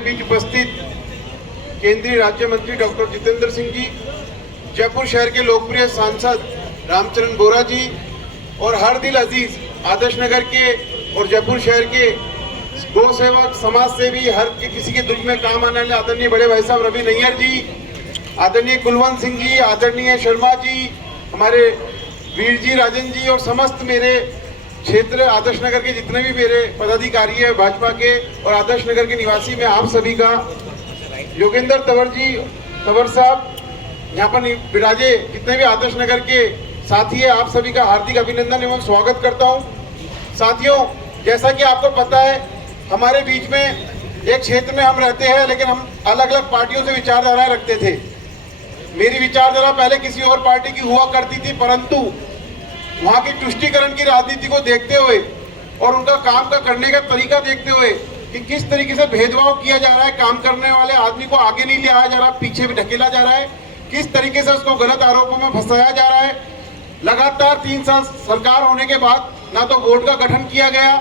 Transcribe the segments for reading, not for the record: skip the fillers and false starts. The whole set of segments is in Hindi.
बीच उपस्थित केंद्रीय राज्य मंत्री डॉक्टर जितेंद्र सिंह जी, जयपुर शहर के लोकप्रिय सांसद रामचरण बोरा जी और हर दिल अजीज आदर्श नगर के और जयपुर शहर के गौ सेवक, समाज सेवी, हर किसी के दुख में काम आने वाले आदरणीय बड़े भाई साहब रवि नैयर जी, आदरणीय कुलवंत सिंह जी, आदरणीय शर्मा जी, हमारे वीर जी, राजन जी और समस्त मेरे क्षेत्र आदर्श नगर के जितने भी मेरे पदाधिकारी हैं भाजपा के और आदर्श नगर के निवासी, मैं आप सभी का, योगेंद्र तंवर साहब, यहाँ पर विराजे जितने भी आदर्श नगर के साथी हैं, आप सभी का हार्दिक अभिनंदन एवं स्वागत करता हूँ। साथियों, जैसा कि आपको पता है, हमारे बीच में एक क्षेत्र में हम रहते हैं, लेकिन हम अलग अलग पार्टियों से विचारधाराएं रखते थे। मेरी विचारधारा पहले किसी और पार्टी की हुआ करती थी, परंतु वहाँ की तुष्टीकरण की राजनीति को देखते हुए और उनका काम का करने का तरीका देखते हुए कि किस तरीके से भेदभाव किया जा रहा है, काम करने वाले आदमी को आगे नहीं लिया जा रहा, पीछे भी ढकेला जा रहा है, किस तरीके से उसको गलत आरोपों में फंसाया जा रहा है। लगातार 3 साल सरकार होने के बाद ना तो बोर्ड का गठन किया गया,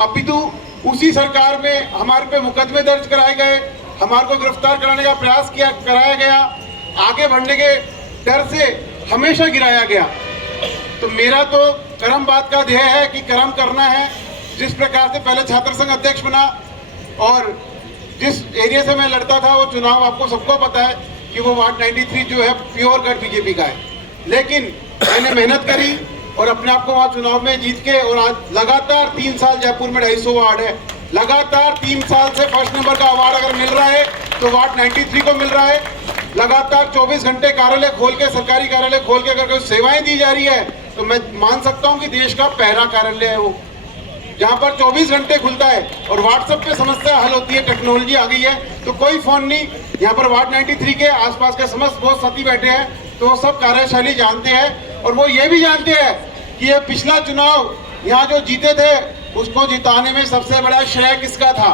अपितु उसी सरकार में हमारे पे मुकदमे दर्ज कराए गए, हमारे को गिरफ्तार कराने का प्रयास कराया गया, आगे बढ़ने के डर से हमेशा गिराया गया। तो मेरा तो कर्म बात का ध्येय है कि कर्म करना है। जिस प्रकार से पहले छात्र संघ अध्यक्ष बना और जिस एरिया से मैं लड़ता था, वो चुनाव आपको सबको पता है कि वो वार्ड 93 जो है प्योर कट बीजेपी का है, लेकिन मैंने मेहनत करी और अपने आप को वहाँ चुनाव में जीत के, और आज लगातार 3 साल जयपुर में 250 वार्ड है, लगातार 3 साल से फर्स्ट नंबर का अवार्ड अगर मिल रहा है तो वार्ड 93 को मिल रहा है। लगातार 24 घंटे कार्यालय खोल के, सरकारी कार्यालय खोल के अगर कोई सेवाएं दी जा रही है तो मैं मान सकता हूं कि देश का पहला कार्यालय है वो, जहां पर 24 घंटे खुलता है और व्हाट्सएप पे समस्या हल होती है। टेक्नोलॉजी आ गई है तो कोई फोन नहीं। यहाँ पर वार्ड 93 के आसपास के समस्त बहुत साथी बैठे हैं, तो वो सब कार्यशैली जानते हैं और वो ये भी जानते हैं कि ये पिछला चुनाव यहाँ जो जीते थे उसको जिताने में सबसे बड़ा श्रेय किसका था।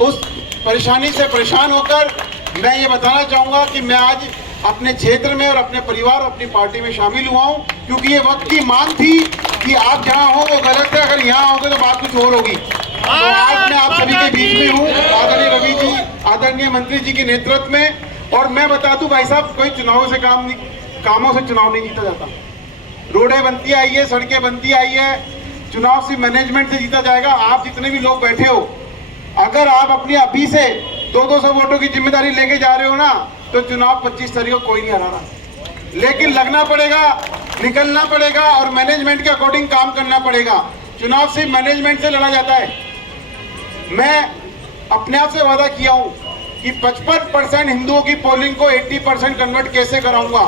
उस परेशानी से परेशान होकर मैं ये बताना चाहूँगा कि मैं आज अपने क्षेत्र में और अपने परिवार और अपनी पार्टी में शामिल हुआ हूँ, क्योंकि ये वक्त की मांग थी कि आप जहाँ हो वो गलत है, अगर यहाँ होगे तो बात कुछ और होगी। तो आज मैं आप सभी के बीच में हूँ, आदरणीय रवि जी, आदरणीय मंत्री जी के नेतृत्व में। और मैं बता दूं भाई साहब, कोई चुनाव से कामों से चुनाव नहीं जीता जाता। रोडें बनती आई है, सड़कें बनती आई है, चुनाव सिर्फ मैनेजमेंट से जीता जाएगा। आप जितने भी लोग बैठे हो, अगर आप अपनी अभी से 200 वोटों की जिम्मेदारी लेके जा रहे हो ना, तो चुनाव 25 तारीख को कोई नहीं हरा रहा। लेकिन लगना पड़ेगा, निकलना पड़ेगा और मैनेजमेंट के अकॉर्डिंग काम करना पड़ेगा। चुनाव सिर्फ मैनेजमेंट से लड़ा जाता है। मैं अपने आप से वादा किया हूं कि 55% हिंदुओं की पोलिंग को 80% कन्वर्ट कैसे कराऊंगा।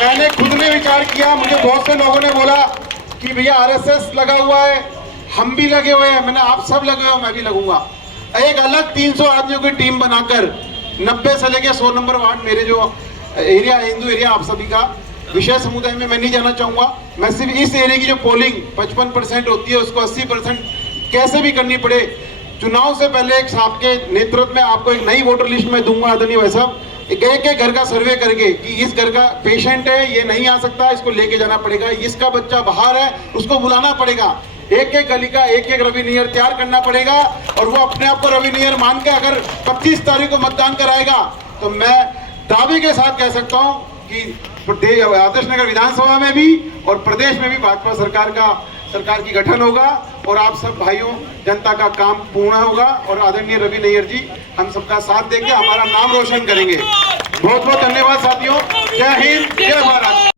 मैंने खुद में विचार किया। मुझे बहुत से लोगों ने बोला कि भैया आरएसएस लगा हुआ है, हम भी लगे हुए हैं। मैंने आप सब लगे हुए, मैं भी लगूंगा। एक अलग 300 आदमियों की टीम बनाकर 90 से लेके 100 नंबर वार्ड, मेरे जो एरिया हिंदू एरिया आप सभी का, विषय समुदाय में मैं नहीं जाना चाहूंगा। मैं सिर्फ इस एरिया की जो पोलिंग 55% होती है उसको 80% कैसे भी करनी पड़े। चुनाव से पहले एक साहब के नेतृत्व में आपको एक नई वोटर लिस्ट में दूंगा आदरणीय भाई साहब, एक घर का सर्वे करके कि इस घर का पेशेंट है, ये नहीं आ सकता, इसको लेके जाना पड़ेगा, इसका बच्चा बाहर है, उसको बुलाना पड़ेगा। एक गली का एक रवि नैयर तैयार करना पड़ेगा और वो अपने आप को रवि नैयर मान के अगर 25 तारीख को मतदान कराएगा तो मैं दावे के साथ कह सकता हूं कि आदर्श नगर विधानसभा में भी और प्रदेश में भी भाजपा सरकार की गठन होगा और आप सब भाइयों जनता का काम पूर्ण होगा और आदरणीय रवि नैयर जी हम सबका साथ देंगे, हमारा नाम रोशन करेंगे। बहुत बहुत धन्यवाद साथियों। जय हिंद, जय भारत।